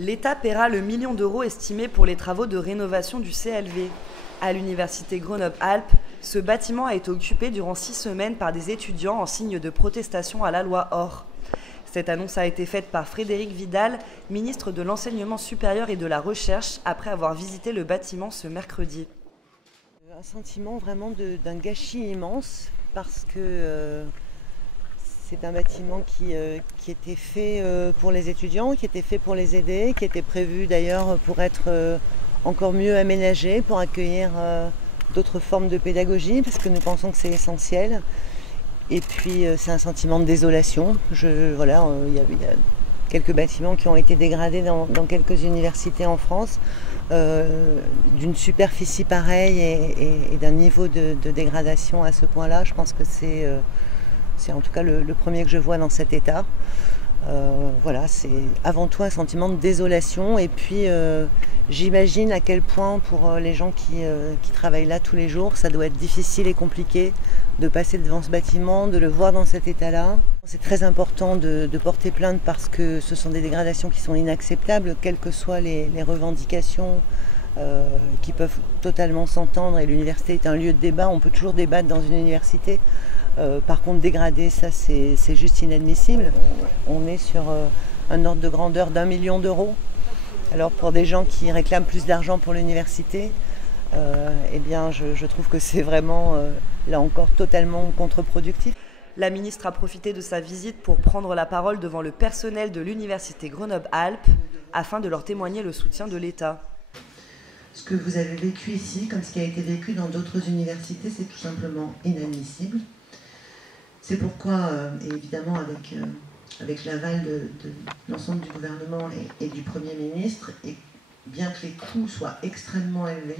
L'État paiera le million d'euros estimé pour les travaux de rénovation du CLV. À l'université Grenoble-Alpes, ce bâtiment a été occupé durant 6 semaines par des étudiants en signe de protestation à la loi OR. Cette annonce a été faite par Frédérique Vidal, ministre de l'Enseignement supérieur et de la Recherche, après avoir visité le bâtiment ce mercredi. Un sentiment vraiment d'un gâchis immense parce que c'est un bâtiment qui était fait pour les étudiants, qui était fait pour les aider, qui était prévu d'ailleurs pour être encore mieux aménagé, pour accueillir d'autres formes de pédagogie, parce que nous pensons que c'est essentiel. Et puis c'est un sentiment de désolation. Il y a quelques bâtiments qui ont été dégradés dans quelques universités en France, d'une superficie pareille et d'un niveau de dégradation à ce point-là. Je pense que c'est en tout cas le premier que je vois dans cet état. C'est avant tout un sentiment de désolation et puis j'imagine à quel point pour les gens qui travaillent là tous les jours, ça doit être difficile et compliqué de passer devant ce bâtiment, de le voir dans cet état-là. C'est très important de porter plainte parce que ce sont des dégradations qui sont inacceptables, quelles que soient les revendications qui peuvent totalement s'entendre, et l'université est un lieu de débat, on peut toujours débattre dans une université. Par contre, dégrader, ça c'est juste inadmissible. On est sur un ordre de grandeur d'1 million d'euros. Alors pour des gens qui réclament plus d'argent pour l'université, je trouve que c'est vraiment, là encore, totalement contre-productif. La ministre a profité de sa visite pour prendre la parole devant le personnel de l'université Grenoble-Alpes afin de leur témoigner le soutien de l'État. Ce que vous avez vécu ici, comme ce qui a été vécu dans d'autres universités, c'est tout simplement inadmissible. C'est pourquoi, et évidemment avec l'aval de l'ensemble du gouvernement et du Premier ministre, et bien que les coûts soient extrêmement élevés,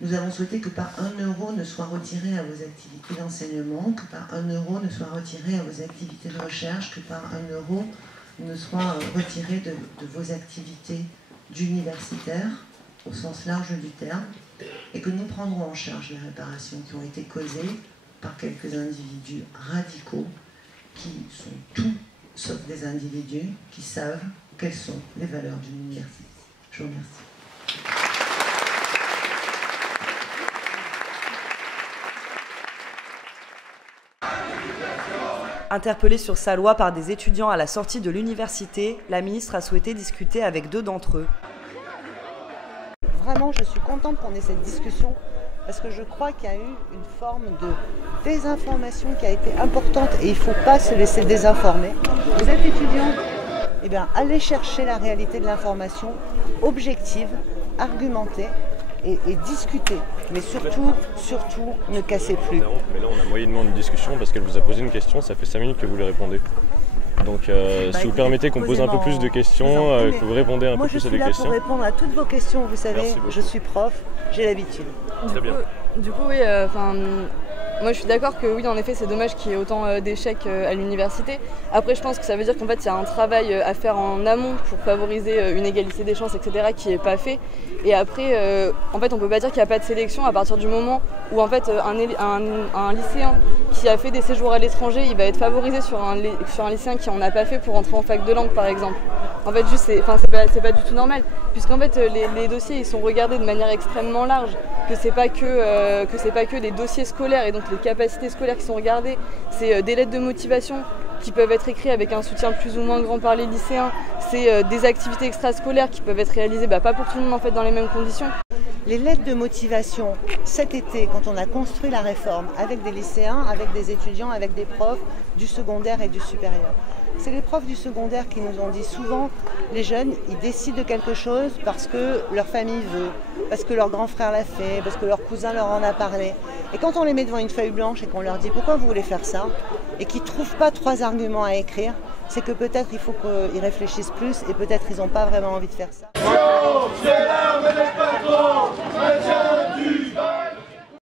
nous avons souhaité que par 1 euro ne soit retiré à vos activités d'enseignement, que par 1 euro ne soit retiré à vos activités de recherche, que par 1 euro ne soit retiré de vos activités d'universitaires, au sens large du terme, et que nous prendrons en charge les réparations qui ont été causées par quelques individus radicaux qui sont tout sauf des individus qui savent quelles sont les valeurs d'une université. Je vous remercie. Interpellée sur sa loi par des étudiants à la sortie de l'université, la ministre a souhaité discuter avec 2 d'entre eux. Vraiment, je suis contente qu'on ait cette discussion parce que je crois qu'il y a eu une forme de désinformation qui a été importante et il ne faut pas se laisser désinformer. Vous êtes étudiant, allez chercher la réalité de l'information objective, argumentée et discuter. Mais surtout, ne cassez plus. Mais là, on a moyennement une discussion parce qu'elle vous a posé une question, ça fait 5 minutes que vous lui répondez. Donc si vous permettez qu'on pose un peu plus de questions, que vous répondez un peu plus à des questions. Moi je suis là pour répondre à toutes vos questions, vous savez, je suis prof, j'ai l'habitude. Très bien. Du coup, oui, moi je suis d'accord que oui, en effet, c'est dommage qu'il y ait autant d'échecs à l'université. Après, je pense que ça veut dire qu'en fait, il y a un travail à faire en amont pour favoriser une égalité des chances, etc., qui n'est pas fait. Et après, en fait, on peut pas dire qu'il n'y a pas de sélection à partir du moment où en fait, un lycéen qui a fait des séjours à l'étranger, il va être favorisé sur un lycéen qui en a pas fait pour entrer en fac de langue, par exemple. En fait, juste, c'est pas du tout normal, puisqu'en fait, les dossiers, ils sont regardés de manière extrêmement large, que c'est pas que des dossiers scolaires et donc les capacités scolaires qui sont regardées, c'est des lettres de motivation qui peuvent être écrites avec un soutien plus ou moins grand par les lycéens, c'est des activités extrascolaires qui peuvent être réalisées, pas pour tout le monde en fait dans les mêmes conditions. Les lettres de motivation, cet été, quand on a construit la réforme, avec des lycéens, avec des étudiants, avec des profs du secondaire et du supérieur. C'est les profs du secondaire qui nous ont dit souvent, les jeunes, ils décident de quelque chose parce que leur famille veut, parce que leur grand frère l'a fait, parce que leur cousin leur en a parlé. Et quand on les met devant une feuille blanche et qu'on leur dit pourquoi vous voulez faire ça, et qu'ils ne trouvent pas 3 arguments à écrire, c'est que peut-être il faut qu'ils réfléchissent plus et peut-être ils n'ont pas vraiment envie de faire ça.